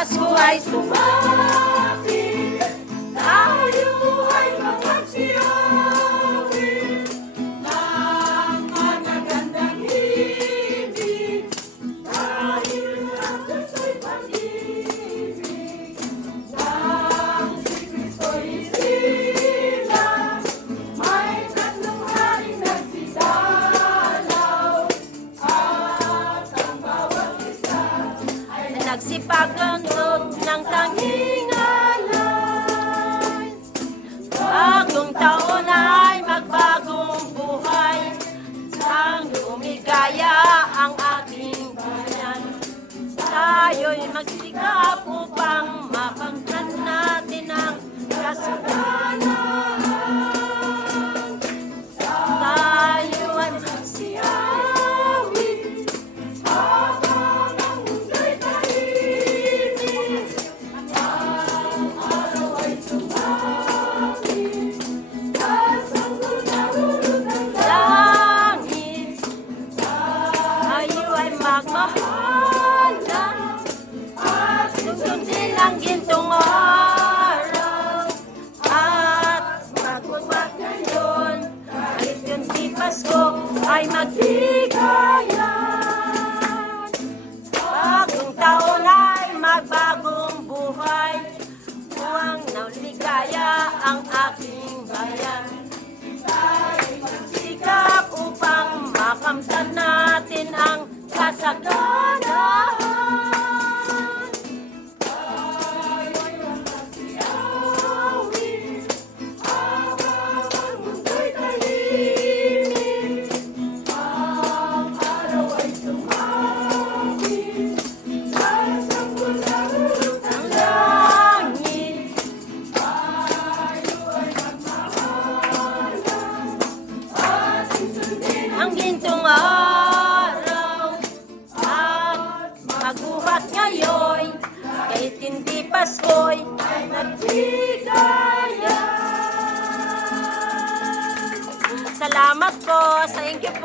Pasko ay sumapit, tayo ay magsiawit ng magagandang ibig, dahil ang Diyo'y pag-ibig. Nang si Kristo'y isilang, may tatlong haring nagsidalaw, at ang bawat isa ay nagsipagandog ng tanging alay. Bagong taon ay magbagong buhay, sang lumigaya ang ating bayan. Tayo'y magsikap upang makamtan natin ang kasalanan. Tayo ay magsiawit habang ang mundo'y tahimik. Ang araw ay sumapit, kasanggol na hulog ng langit. Tayo ay magmahalan at susundin ang gintong araw, at magbuwag ngayon kahit kunti Pasko ay magbigayan. Bagong taon ay magbagong buhay, buwang nauligaya ang aking bayan. Tayo'y magsikap upang makamtan natin ang kasaganahan. Tayo'y magsiawit habang ang mundo'y tahimik. Ang araw ay sumapit, sasanggol na hulog ng langit. Tayo ay magmahalan at susundin ang gintong araw, at magbuhat ngayon kahit hindi Pasko'y ay nagbigayan. Salamat po. Thank you po.